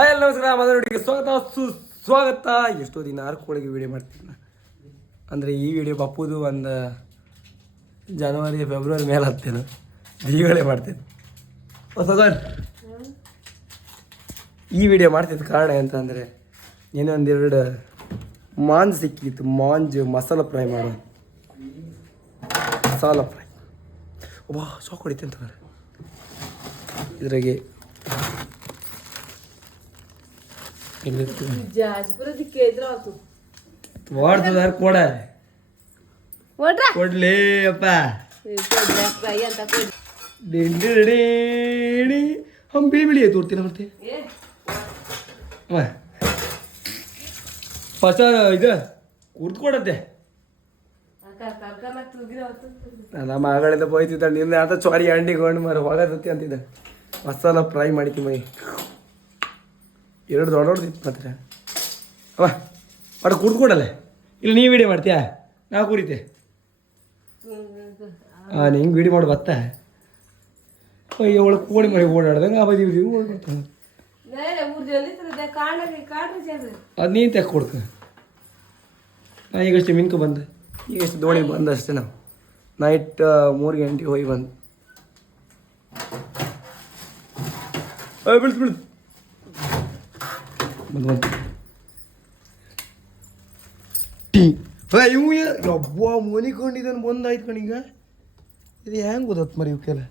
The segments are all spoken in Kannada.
ಹಾಯ್ ನಮಸ್ಕಾರ ಮದರೊಟ್ಟಿಗೆ ಸ್ವಾಗತ. ಸುಸ್ವಾಗತ ಎಷ್ಟೋ ದಿನ ಆರ್ಕೋಳಿಗೆ ವಿಡಿಯೋ ಮಾಡ್ತೀನಿ ಅಂದರೆ ಈ ವಿಡಿಯೋ ಬಪ್ಪುದು ಒಂದು ಜನವರಿ ಫೆಬ್ರವರಿ ಮೇಲೆ ಹತ್ತೇನು ದೀಪಾವಳಿ ಮಾಡ್ತೇನೆ. ಹೊಸಗನ್ ಈ ವಿಡಿಯೋ ಮಾಡ್ತಿದ್ದ ಕಾರಣ ಅಂತಂದರೆ ಏನೋ ಒಂದೆರಡು ಮಾಂಜ್ ಸಿಕ್ಕಿತ್ತು. ಮಾಂಜ್ ಮಸಾಲ ಫ್ರೈ ಮಾಡೋ ಮಸಾಲ ಫ್ರೈ. ವಾ ಸಾಕು ಹೊಡಿತೆ ಅಂತಂದ್ರೆ ಇದ್ರಾಗೆ ಕೊಡ. ಕೊಡ್ಲೇ ಅಪ್ಪ. ಬಿಳಿ ತೋರ್ತೀನ ಮತ್ತೆ. ಹೊಸ ಇದು ಕೊಡತ್ತೆ. ನಮ್ಮ ಆಗಳಿಂದ ಬೈತಿದ್ದ ನಿನ್ನೆ ಅಂತ ಚೋರಿ ಅಂಡಿಕೊಂಡು ಮರ ಹೋಗತತ್ತಿ ಅಂತಿದ್ದ. ಮಸಾಲ ಫ್ರೈ ಮಾಡಿತಿ ಮೈ. ಎರಡು ದೊಡ್ಡ ದೊಡ್ಡದಿತ್ತು ಮಾತ್ರ. ಅವ ಒಟ್ಟು ಕುಡ್ಕೊಡಲ್ಲ ಕೊಡಲ್ಲ ಇಲ್ಲಿ ನೀವು ವಿಡಿಯೋ ಮಾಡ್ತೀಯಾ? ನಾವು ಕುರಿತೆ. ಹಾಂ ನಿಂಗೆ ವೀಡಿಯೋ ಮಾಡಿ ಬತ್ತ. ಅಯ್ಯೋ ಒಳಗೆ ಕೋಳಿ ಮರಿ ಓಡಾಡ್ದಂಗೆ ಆ ಬದಿ ಬದಿ ಓಡಾಡ್ತಾನೆ ಅದು ನೀನು ತೆಕ್ ಕೊಡ್ಕ. ನಾ ಈಗಷ್ಟೇ ಮಿನ್ಕೊ ಬಂದೆ. ಈಗಷ್ಟೇ ದೋಣಿ ಬಂದ ಅಷ್ಟೇ ನಾವು ನೈಟ್ ಮೂರು ಗಂಟೆಗೆ ಹೋಗಿ ಬಂದು. ಬಿಡ್ತು ಬಿಡ್ತು ಬಂದು ಬಂತು ಟೀ ಇವು ರಬ್ಬ ಮನಿಕೊಂಡಿದ್ದಾನೆ ಬಂದಾಯ್ತು ಕಣೀಗ ಇದು ಹೆಂಗೆ ಗೊತ್ತತ್ ಮರಿ ಇವಕ್ಕೆಲ್ಲ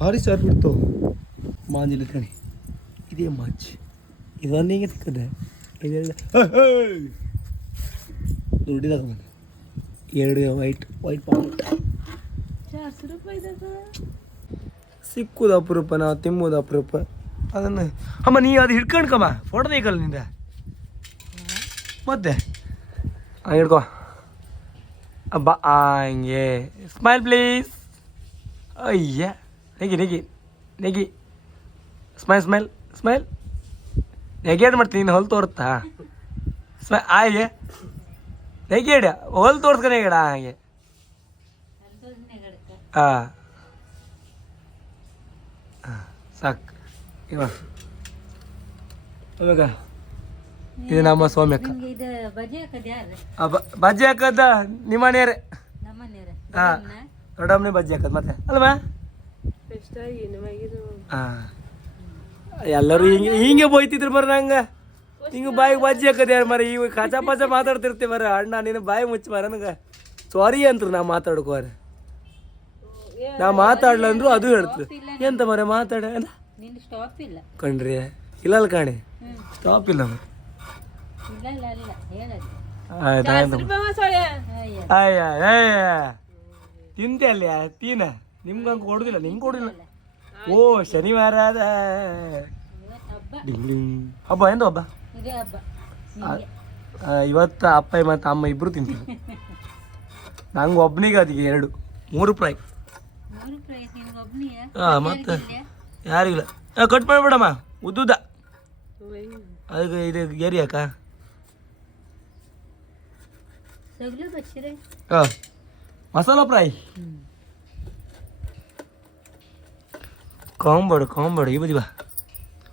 ಭಾರಿ ಸಾರ್ ಬಿಡ್ತು ಮಾಂಜಿಲ್ಲ ಕಣಿ ಇದೇ ಮಾಚ್ ಇದೊಂದು ಹೆಂಗೆ ಸಿಕ್ಕದೆ ಇದೆಲ್ಲ ದುಡ್ಡಿದಾಗ ಬಂದು ಎರಡು ವೈಟ್ ವೈಟ್ ಪಾಯಿಂಟ್ ಚಾರ್ಸಿ ರೂಪಾಯಿ ಸಿಕ್ಕುದು ಅಪರೂಪ ನಾವು ತಿಮ್ಮುದು ಅಪರೂಪ ಅದನ್ನು. ಅಮ್ಮ ನೀ ಅದು ಹಿಡ್ಕೊಂಡ್ಕಮ್ಮ. ಫೋಟೋ ತೆಗಿಕಲ್ಲ ನಿಂದ. ಮತ್ತೆ? ಹಾಂ ಹಿಡ್ಕೊ. ಅಬ್ಬ ಹಂಗೆ. ಸ್ಮೈಲ್ ಪ್ಲೀಸ್ ಅಯ್ಯ. ನೆಗಿ ನೆಗಿ. ನೆಗಿ. ಸ್ಮೈಲ್ ಸ್ಮೈಲ್ ಸ್ಮೈಲ್ ನೆಗೆಡ್ ಮಾಡ್ತೀನಿ ನೀನು ಹೊಲ್ ತೋರುತ್ತಾ ಸ್ಮೈ ಆಯ್ಗೆ ನೆಗೇಡ ಹೊಲ್ ತೋರ್ಸ್ಕ ನೆಗೆಡ ಹಾಗೆ. ಹಾಂ ಸಾಕು. ಇವ. ಅವಾಗ ಇದು ನಮ್ಮ ಸೌಮ್ಯಕ್ಕ. ಬಜ್ಜಿ ಹಾಕದ ನಿಮ್ಮ ಮನೆಯವ್ರೆ ಹಾಂ ದೊಡ್ಡಮ್ಮನೆ ಬಜ್ಜಿ ಹಾಕದ್ ಮತ್ತೆ. ಅಲ್ವಾ? ಹಾಂ. ಎಲ್ಲರೂ ಹಿಂಗೆ ಹಿಂಗೆ ಬೋಯ್ತಿದ್ರು ಬರ ನಂಗೆ. ಹಿಂಗೆ ಬಾಯಿಗೆ ಬಜ್ಜಿ ಹಾಕದ ಯಾರು ಮರ ಇವ್ ಕಚ ಪಚ ಮಾತಾಡ್ತಿರ್ತೀವಿ ಬರ ಅಣ್ಣ ನೀನು ಬಾಯಿ ಮುಚ್ಚ ಮರ ನನಗೆ ಸಾರಿ ಅಂತ್ರು ನಾ ಮಾತಾಡ್ಕೋರ ನಾ ಮಾತಾಡ್ಲಂದ್ರು ಅದು ಹೇಳ್ತು. ಎಂತ ಮರ ಮಾತಾಡ ನಿಂದು ಸ್ಟಾಪ್ ಇಲ್ಲ. ಕಣ್ರಿ. ಇಲ್ಲಲ್ಲ ಕಾಣಿ. ಸ್ಟಾಪ್ ಇಲ್ಲ ಇಲ್ಲ ಇಲ್ಲ ಇಲ್ಲ ಹೇಳದು. ತಿಂತೆ ಅಲ್ಲಿ ತೀನ? ನಿಮ್ಗೆ ಹಂಗೆ ಕೊಡುದಿಲ್ಲ ನಿಮ್ಗೆ ಕೊಡುದಿಲ್ಲ. ಓ ಶನಿವಾರ ಅದ. ಇವತ್ತು ಹಬ್ಬ. ಡಿಂಗ್ ಡಿಂಗ್. ಹಬ್ಬ ಇವತ್ತು ಅಪ್ಪ ಮತ್ತು ಅಮ್ಮ ಇಬ್ರು ತಿಂತೀವಿ ನಂಗೆ ಒಬ್ಬನಿಗೆ ಅದಕ್ಕೆ ಎರಡು. ಮೂರು ರೂಪಾಯಿ ಪ್ರೈಸ್ ನಿನ್ಗೆ ಒಬ್ನಿಯ? ಹಾಂ ಮತ್ತೆ? ಯಾರಿಗಿಲ್ಲ ಕಟ್ ಮಾಡಿಬಿಡಮ್ಮ. ಉದ್ದುದ ಅದಕ್ಕೆ ಇದು ಗೇರಿ ಅಕ್ಕ ಹಾಂ ಮಸಾಲ ಫ್ರೈ. ಕಾಂಬಾಡು ಕಾಂಬಾಡು ಈ ಬದಿವಾ ಬಾ.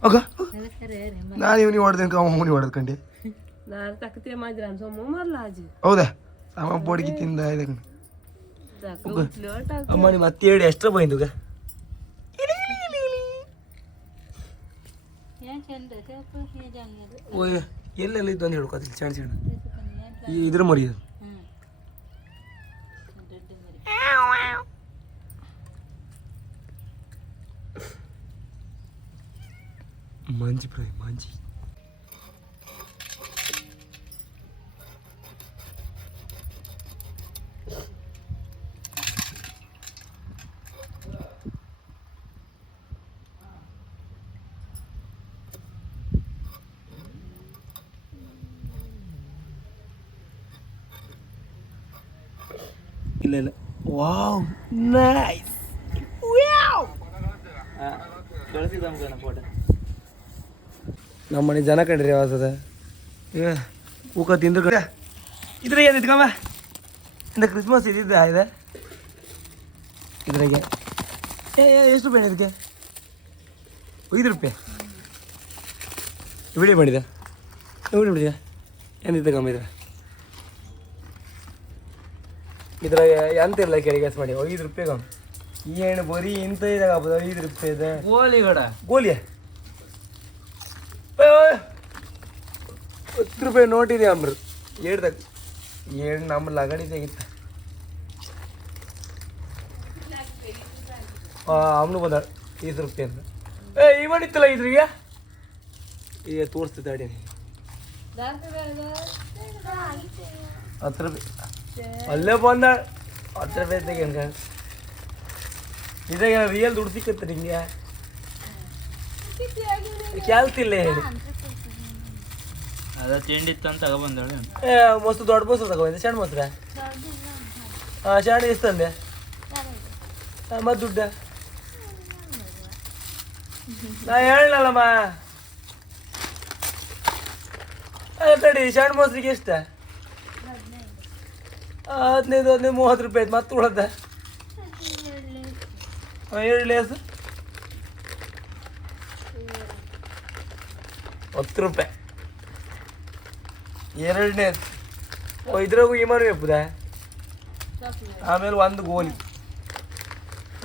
ಓಕ. ನಮಸ್ಕಾರ ರೀ ನಾನು ಇವನಿಗೆ ಹೊಡೆದೇನೆ ಕಾಮ ಮುನಿ ಹೊಡೆದ್ಕಂಡೆ ನಾನು ತಕ್ಕತೆ ಮಾಡಿದ್ರೆ ಸೊಮ್ಮ ಮರ್ಲ ಆಜಿ. ಹೌದಾ? ಸಾಮ ಬೋಡಿಗೆ ತಿಂದ ಇದಕ್ಕೆ ಅಮ್ಮ ನಿಮ್ಮ ಅತ್ತೆ ಹೇಳಿ ಎಷ್ಟರ ಬೈಂದುಗ ಏನ್ ಚಂದ ಸೇಪ ಏನ್ ಜಂಗಿದು ಓಯ್ ಎಲ್ಲೆಲ್ಲ ಇದ್ದು ಅಂತ ಹೇಳ್ಕೊತಿಲ್ಲ ಸಣ್ಣ ಸಣ್ಣ ಇದ್ರ ಮರಿ ಮರಿ ಮಾಂಜಿ ಫ್ರೈ ಮಾಂಜಿ. ಇಲ್ಲ ಇಲ್ಲ. ವಾವ್ ನೈಸ್ ನಮ್ಮ ಮನೆ ಜನ ಕಣ್ರಿ ಯಾವತ್ತದ ಏ ಊಕ ತಿಂದ್ರು ಕಡೆ ಇದ್ರಾಗ ಏನು ಕಮ್ಮ ಇಂದ ಕ್ರಿಸ್ಮಸ್ ಇದ್ದಿದ್ದ ಇದೆ ಇದ್ರಾಗೆ. ಏ ಏ, ಎಷ್ಟು ರೂಪಾಯಿ ಇದಕ್ಕೆ ಐದು ರೂಪಾಯಿ. ವಿಡಿಯೋ ಮಾಡಿದ ವಿಡಿಯೋ ಮಾಡಿದ ಏನಿದ್ದ ಕಮ್ಮಿ ಇದ್ರ ಇದ್ರಾಗ ಎಂತ ಇಲ್ಲ ಕೇಳಿ ಗ್ಯಾಸ್ ಮಾಡಿ? ಐದು ರೂಪಾಯಿ ಕಮ್ಮಿ ಏನು ಬರೀ ಇಂಥ ಇದಾಗ ಆಗ್ಬೋದು? ಐದು ರೂಪಾಯಿ ಇದೆ. ಗೋಲಿ ಗಡ. ಗೋಲಿಯ? ಹತ್ತು ರೂಪಾಯಿ ನೋಟ್ ಇದೆ ಅಂಬ್ರು ಏಡ್ದಾಗ ಏಳು ನಮ್ಮ ಲಗಡಿ ತೆಗಿತ್ತ ಹಾಂ ಅವನು ಬಂದ ಐದು ರೂಪಾಯಿ ಅಂತ ಏ ಇವನಿತ್ತಲ್ಲ ಇದ್ರಿಗೆ ಈಗ ತೋರಿಸ್ತಿದ್ದ ಅಡಿ ಹತ್ತು ರೂಪಾಯಿ. ಅಲ್ಲೇ ಬಂದ ಹತ್ತು ರೂಪಾಯಿ ಇದೆ ಇದಾಗ ರಿಯಲ್ ದುಡ್ಡು ಸಿಕ್ಕತ್ತೆ ನಿಂಗೆ ಕೇಳ್ತಿಲ್ಲ ಹೇಳಿ. ಅದ ತಿಂಡಿ ಇತ್ತು ಅಂತ ತಗೊಬಂದಳು ಏ ಮಸ್ತ್ ದೊಡ್ಡ ಮೊಸರು ಬಂದೆ ಸಣ್ಣ ಮೊಸರ ಹಾಂ ಸಣ್ಣ ಎಷ್ಟು ತಂದೆ? ಮತ್ತು ದುಡ್ಡ? ನಾ ಹೇಳಲ್ಲಮ್ಮ ತಡಿ ಸಣ್ಣ ಮೊಸರಿಗೆ ಎಷ್ಟು? ಹದಿನೈದು ಹದಿನೈದು ಮೂವತ್ತು ರೂಪಾಯಿ ಆಯ್ತು ಮತ್ತೆ ಉಳದ. ಎರಡು ಲೇಸು ಹತ್ತು ರೂಪಾಯಿ. ಎರಡನೇ ಓ ಈ ಎಪ್ಪದ ಆಮೇಲೆ ಒಂದು ಗೋಲಿ.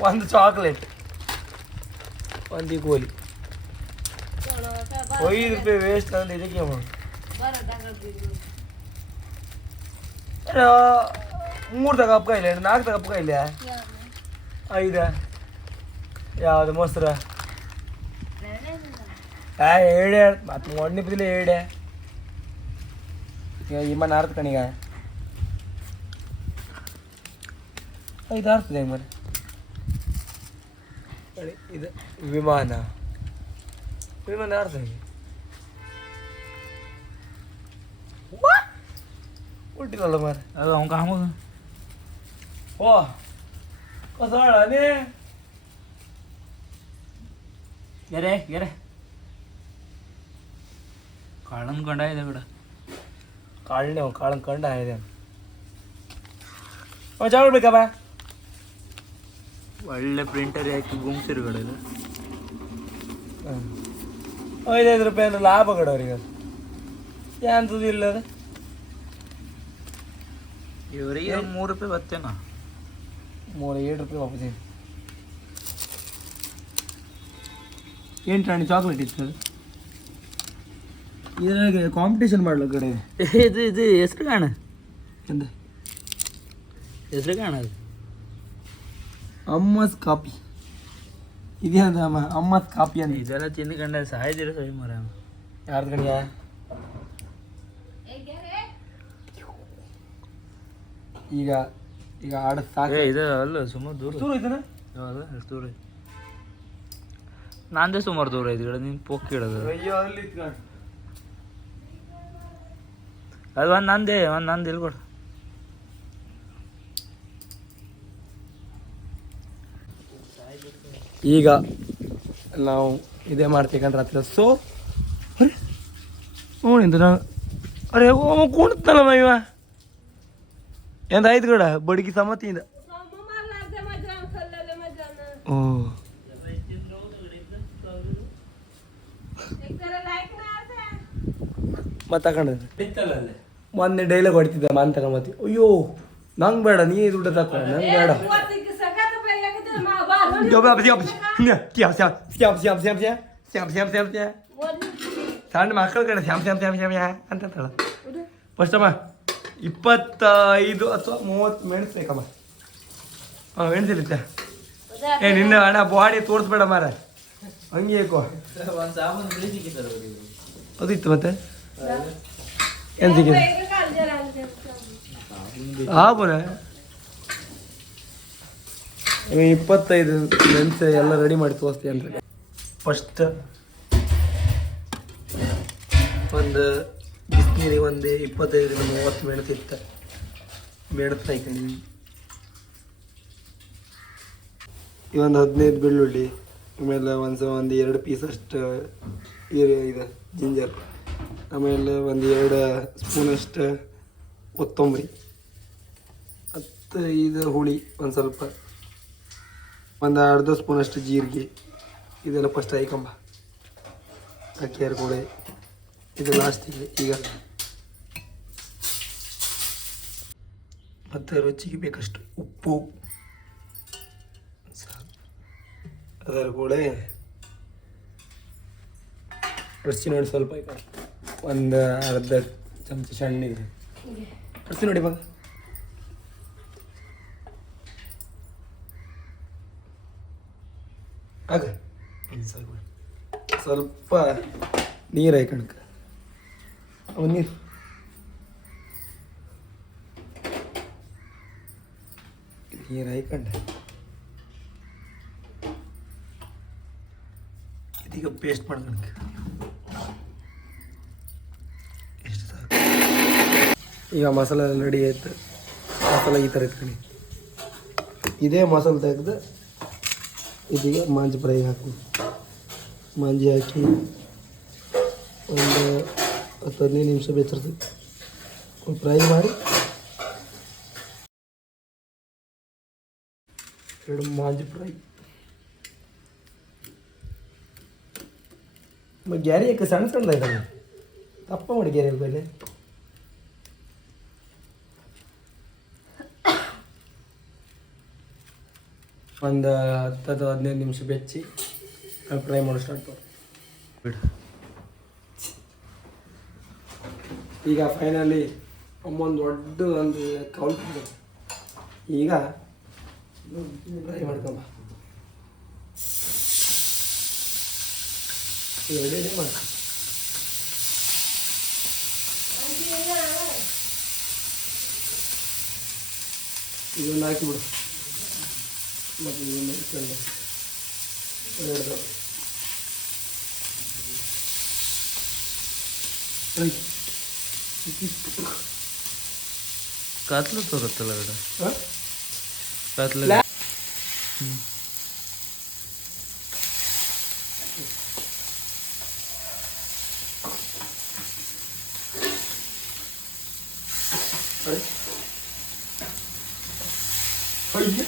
ಒಂದು ಚಾಕ್ಲೇಟ್ ಒಂದು ಗೋಲಿ. ಐದು ರೂಪಾಯಿ ವೇಸ್ಟ್ ಅಂದ್ರೆ ಇದಕ್ಕೆ ಮಾಡು. ಮೂರು ತಗಪ್ಪ ಇಲ್ಲ ನಾಲ್ಕು ತಗಪ್ಪ ಇಲ್ಲ. ಐದ. ಯಾವುದು ಮೊಸರ? ಆ ಏಳೆ. ಮತ್ತೆ ಮೊನ್ನೆ ಬಿದ್ದಿಲ್ಲ ಈಗ ಇಮ್ಮ ನಾರ್ತ ಕಣಿಗ. ಐದು ಆರ್ತದೆ ಹೆಂಗೆ ಹೇಳಿ, ಇದು ವಿಮಾನ. ವಿಮಾನ ಆಡ್ತದೆ ಉಲ್ಟಿರಲ್ಲ ಮಾರ ಅದು ಅವನ ಕಾಮಗ ಓ ಕಸಾಳನೇ ಗೆರೆ ಗೆರೆ ಕಾಳನ್ ಕಂಡ ಇದೆ ಬಿಡ. ಕಾಳನೆ ಅವ್ನು ಕಾಳನ್ ಕಂಡ ಇದೆ ಅವ್ನು. ಜಾಗ ಬೇಕಪ್ಪ ಒಳ್ಳೆ ಪ್ರಿಂಟರ್ ಹಾಕಿ ಗುಮ್ಸಿರು ಕಡೆ ಇದು. ಐದೈದು ರೂಪಾಯಿ ಅಂದ್ರೆ ಲಾಭ ಕಡೆ ಅದು ಯಾಂತದ್ದು ಇಲ್ಲ ಅದು ಇವರಿಗೆ ಮೂರು ರೂಪಾಯಿ ಬರ್ತೇನ ಮೂರು ಏಳು ರೂಪಾಯಿ ವಾಪಸ್ ಇದೆ ಎಂಟು ಹಣ್ಣು ಚಾಕ್ಲೇಟ್ ಇತ್ತು ಅದು ಇದ್ರಾಗೆ ಕಾಂಪಿಟೇಷನ್ ಮಾಡ್ಲೋ ಕಡೆ ಇದು ಇದು ಹೆಸ್ರು ಕಾಣ ಎಂದ ಹೆಸ್ರು ಕಾಣ ಅದು ಅಮ್ಮಸ್ ಕಾಪಿ ಇದೆ ಅಂತ ಅಮ್ಮ ಅಮ್ಮಸ್ ಕಾಪಿ ಅಂತ ಇದೆಲ್ಲ ತಿಂದ್ಕೊಂಡ ಸಾಯ್ದಿರ ಸೈ ಮರ ಯಾರ್ದು ಕಡೆಯ ಈಗ ಈಗ ಆಡ ಸಾಕು. ಇದು ಅಲ್ಲ ಸುಮಾರು ದೂರ. ದೂರ ಇದನ್ನ ದೂರ ನಾಂದೇ ಸುಮಾರು ದೂರ ಇದ್ಗಿಡ ನೀನು ಪೋಕ್ ಇಡೋದು ಅಯ್ಯೋ ಅಲ್ಲಿ ಅದು ಒಂದು ನಂದೇ ಒಂದು ನಂದು ಇಲ್ಕೊಡು ಈಗ ನಾವು ಇದೇ ಮಾಡ್ತೀಕಂದ್ರೆ ಹತ್ರ. ಸೊ ಅರೆ ಹ್ಞೂ ಅರೆ ಓ ಕುಣ್ತಲ್ಲ ಮೈವಾ ఎంత ఐదు కూడా బడికి సమ్మతింద ఓ ಮತ್ತೆ ತಗೊಂಡು ಮೊನ್ನೆ ಡೈಲಾಗ್ ಹೊಡಿತಿದ್ದ ಮಾನ್ ತಗೊಂಬತ್ತಿ ಅಯ್ಯೋ ನಂಗೆ ಬೇಡ ನೀ ದುಡ್ಡು ತಕೊ ನಂಗೆ ಬೇಡ ಸಣ್ಣ ಮಕ್ಕಳ ಕಡೆ ಶ್ಯಾಮ್ ಶ್ಯಾಮ್ ಶ್ಯಾಮ್ ಶ್ಯಾಮ್ ಅಂತ ಫಸ್ಟ್ ಅಮ್ಮ ಇಪ್ಪತ್ತೈದು ಅಥವಾ ಮೂವತ್ತು ಮೆಣಸು ಬೇಕಮ್ಮ. ಹಾಂ ಮೆಣಸಿರುತ್ತೆ ಏ, ನಿನ್ನ ಹಣ ಬಾಡಿ ತೋರಿಸ್ಬೇಡ ಮಾರ ಹಂಗೆ ಏಕೋ ಒಂದು ಇತ್ತು ಮತ್ತೆ? ಏನು ಸಿಕ್ಕಿದೆ? ಆಗುನ ಇಪ್ಪತ್ತೈದು ಮೆಣಸು ಎಲ್ಲ ರೆಡಿ ಮಾಡಿ ತೋರಿಸ್ತೀವಿ ಅಂದ್ರೆ. ಫಸ್ಟ್ ಒಂದು ಬಿಸಿನೀರಿಗೆ ಒಂದು ಇಪ್ಪತ್ತೈದರಿಂದ ಮೂವತ್ತು ಮೆಣಸು ಹಾಕೊಂಡು ಇವೊಂದು ಹದಿನೈದು ಬೆಳ್ಳುಳ್ಳಿ, ಆಮೇಲೆ ಒಂದು ಒಂದು ಎರಡು ಪೀಸ್ ಅಷ್ಟು ಇದು ಇದೆ ಜಿಂಜರ್ ಆಮೇಲೆ ಒಂದು ಎರಡು ಸ್ಪೂನಷ್ಟು ಕೊತ್ತಂಬರಿ. ಮತ್ತು ಇದು ಹುಳಿ ಒಂದು ಸ್ವಲ್ಪ. ಒಂದು ಅರ್ಧ ಸ್ಪೂನಷ್ಟು ಜೀರಿಗೆ. ಇದೆಲ್ಲ ಫಸ್ಟ್ ಹಾಕಂಬ ಅಕ್ಕಿ ಕೂಡ ಇದು ಲಾಸ್ಟಿಗೆ ಈಗ. ಮತ್ತು ರುಚಿಗೆ ಬೇಕಷ್ಟು ಉಪ್ಪು. ಅದರ ಕೂಡ ರುಚಿ ನೋಡಿ ಸ್ವಲ್ಪ ಒಂದು ಅರ್ಧ ಚಮಚ ಸಣ್ಣಗೆ ರುಚಿ ನೋಡಿ ಮಗ ಆಗ. ಸ್ವಲ್ಪ ನೀರು ಹಾಕಣಕ ಅವ ನೀರು. ನೀರು ಕಂಡ ಇದೀಗ ಪೇಸ್ಟ್ ಮಾಡ್ಕೊಳಕ್ಕೆ ಎಷ್ಟು ಸಾಕು. ಈಗ ಮಸಾಲೆ ರೆಡಿ ಆಯ್ತು. ಮಸಾಲೆ ಈ ಥರ ಇಟ್ಕೊಳ್ಳಿ. ಇದೇ ಮಸಾಲೆ ತೆಗೆದು ಇದೀಗ ಮಾಂಜಿ ಫ್ರೈ ಹಾಕಿ. ಮಾಂಜಿ ಹಾಕಿ ಒಂದು ಹತ್ತು ಹದಿನೈದು ನಿಮಿಷ ಬೇಯಿಸಿರ್ತೀವಿ ಫ್ರೈ ಮಾಡಿ ಎರಡು ಮಾಂಜಿ ಫ್ರೈ. ಗ್ಯಾರಿ ಯಾಕೆ ಸಣ್ಣ ಸಣ್ಣದಾಯ್ತಲ್ಲ ತಪ್ಪ ಮಾಡಿ ಗ್ಯಾರಿ ಬೇಲೆ ಒಂದು ಹತ್ತು ಹದಿನೈದು ನಿಮಿಷ ಬೆಚ್ಚಿ ಫ್ರೈ ಮಾಡೋ ಸ್ಟಾರ್ಟ್ ಬಿಡು. ಈಗ ಫೈನಲಿ ಅಮ್ಮೊಂದು ದೊಡ್ಡ ಒಂದು ಕೌಲ್ ಈಗ ಫ್ರೈ ಮಾಡ್ಕೊಂಬ ಎರಡೇ ಮಾಡ್ಕೊ ಇದೊಂದು ಹಾಕಿಬಿಡು ಮತ್ತು ಇದನ್ನು ಇಟ್ಕೊಂಡು ಎರಡು ರೈಟ್ ಕಾತ್ಲು ತೋರುತ್ತಲ್ಲ ಗಡ ಹಾಂ ಕಾತ್ಲು ಲಾ- Ready? ಅಯ್ಯ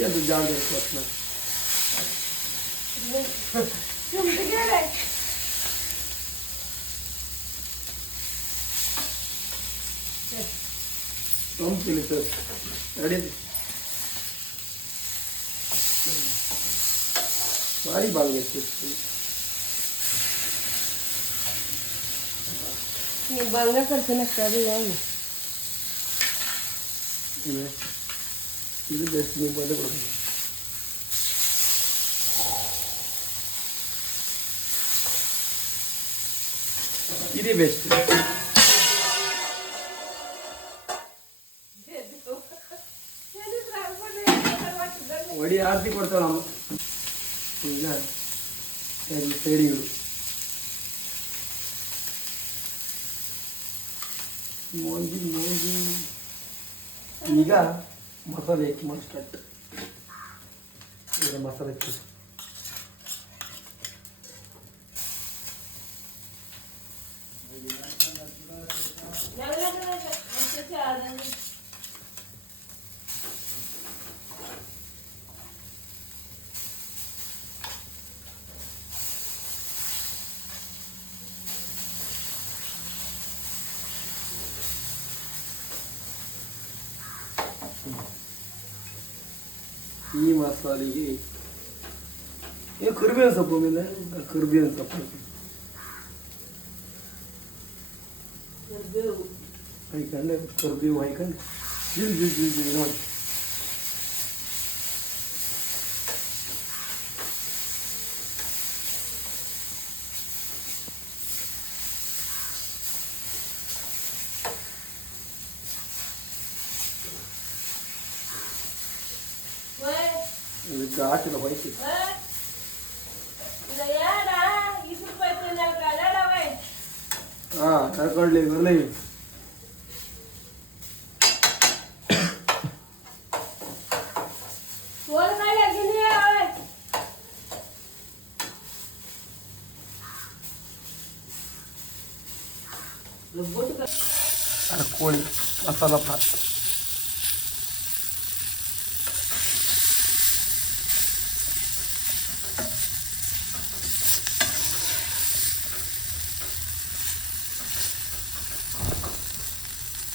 ಇದು ಜಾಗ ಇರ್ತದೆ ತಂಪಿಲ್ಲ ಸರ್ ರೆಡಿ ಭಾರಿ ಬಾಲ್ಗೆ ನೀವು ಬಂಗಾರ ಕಲ್ಸಿನ ಅದು ಏನು ಇದು ಬೆಸ್ಟ್ ನೀವು ಬಂದು ಕೊಡ್ತೀನಿ ಇದೇ ಬೆಸ್ಟ್ ಒಡಿ ಆರತಿ ಕೊಡ್ತಾವ ನಾವು ಈಗ ಎರಡು ಸೈಡಿಗಳು ಮೋಂಜಿ ಮೋಂಜಿ ಈಗ ಮಸಾಲೆ ಹಾಕಿ ಮಾಡಿ ಸ್ಟಾರ್ಟ್ ಈಗ ಮಸಾಲೆ ಹಾಕಿ ಈ ಮಸಾಲೆಗೆ ಏ ಕರಿಬೇವಿನ ಸೊಪ್ಪು ಮೇಲೆ ಕರಿಬೇವಿನ ಸೊಪ್ಪು ಹಾಕಿ. ಹಾಯ್ಕೊಂಡು ಕರಿಬೇವು ಹಾಯ್ಕೊಂಡು ಜಿಲ್ ಜಿಲ್ ಜಿಲ್ ಜಿಲ್ ನೋಡಿ ಇದು ಹಾಂ ಕರ್ಕೊಳ್ಳಿ ಬರಲಿ ಅದು ಕೋಳಿ ಮಸಾಲ ಭಾತ್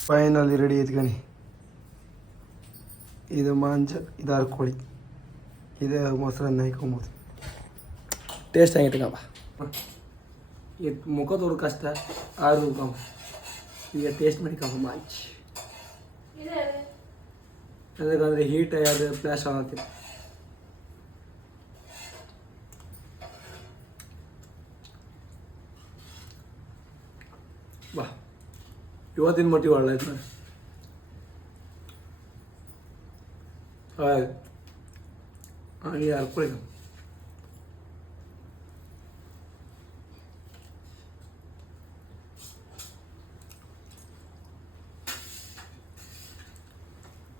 ಫೈನಲಿ ರೆಡಿ ಐತ್ಕಣಿ ಇದು ಮಾಂಜ ಇದಾರು ಕೋಳಿ ಇದು ಮೊಸರನ್ನ ಹಾಕೊಂಬೋದು ಟೇಸ್ಟ್ ಕಮ್ಮ ಇದು ಮುಖ ತೋಡು ಕಷ್ಟ ಆರು ಈಗ ಟೇಸ್ಟ್ ಮಾಡಿಕಂಬ ಮಾಂಚ್ ಅದಕ್ಕಂದ್ರೆ ಹೀಟ್ ಅದು ಫ್ಲಾಶ್ ಆಗತ್ತೆ. ಬಾ. ಇವತ್ತಿನ ಮಟ್ಟಿಗೆ ಒಳ್ಳೆ ಆಯ್ತು ನೋಡಿ ಆಯ್ತು ಹಾಗೆ ಹರ್ಕೊಳ್ಳಿ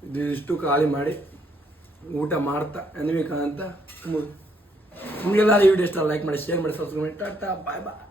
ಇದಿಷ್ಟು ಖಾಲಿ ಮಾಡಿ ಊಟ ಮಾಡ್ತಾ ಅನ್ವಿಕ ಅಂತ ಮುಗಿದು ನಿಮಗೆಲ್ಲ ಈ ವಿಡಿಯೋ ಇಷ್ಟ ಲೈಕ್ ಮಾಡಿ ಶೇರ್ ಮಾಡಿ ಸಬ್ಸ್ಕ್ರೈಬ್ ಮಾಡಿ. ಟಾಟಾ ಬಾಯ್ ಬಾಯ್